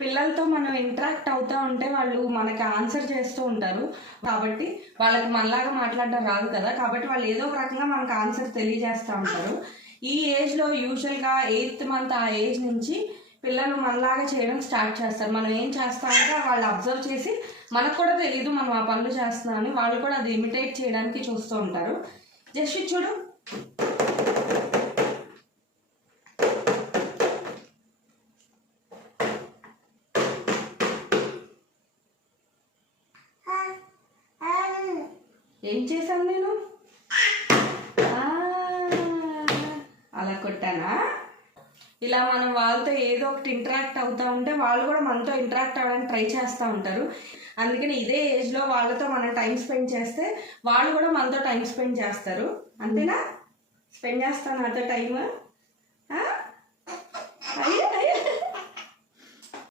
పిల్లలతో మనం ఇంటరాక్ట్ అవుతూ ఉంటే వాళ్ళు మనకి ఆన్సర్ చేస్తూ ఉంటారు. కాబట్టి వాళ్ళకి మనలాగా మాట్లాడడం రాదు కదా, కాబట్టి వాళ్ళు ఏదో ఒక రకంగా మనకు ఆన్సర్ తెలియజేస్తూ ఉంటారు. ఈ ఏజ్లో యూజువల్గా 8th మంత్ ఆ ఏజ్ నుంచి పిల్లలు మనలాగా చేయడం స్టార్ట్ చేస్తారు. మనం ఏం చేస్తామంటే వాళ్ళు అబ్జర్వ్ చేసి మనకు కూడా తెలీదు మనం ఆ పనులు చేస్తున్నామని, వాళ్ళు కూడా అది ఇమిటేట్ చేయడానికి చూస్తూ ఉంటారు. జస్ట్ చూడు, ఏం చేశాను నేను? అలా కొట్టానా? ఇలా మనం వాళ్ళతో ఏదో ఒకటి ఇంటరాక్ట్ అవుతూ ఉంటే వాళ్ళు కూడా మనతో ఇంటరాక్ట్ అవ్వడానికి ట్రై చేస్తూ ఉంటారు. అందుకని ఇదే ఏజ్లో వాళ్ళతో మనం టైం స్పెండ్ చేస్తే వాళ్ళు కూడా మనతో టైం స్పెండ్ చేస్తారు. అంతేనా? స్పెండ్ చేస్తాను నాతో టైం. అయ్యో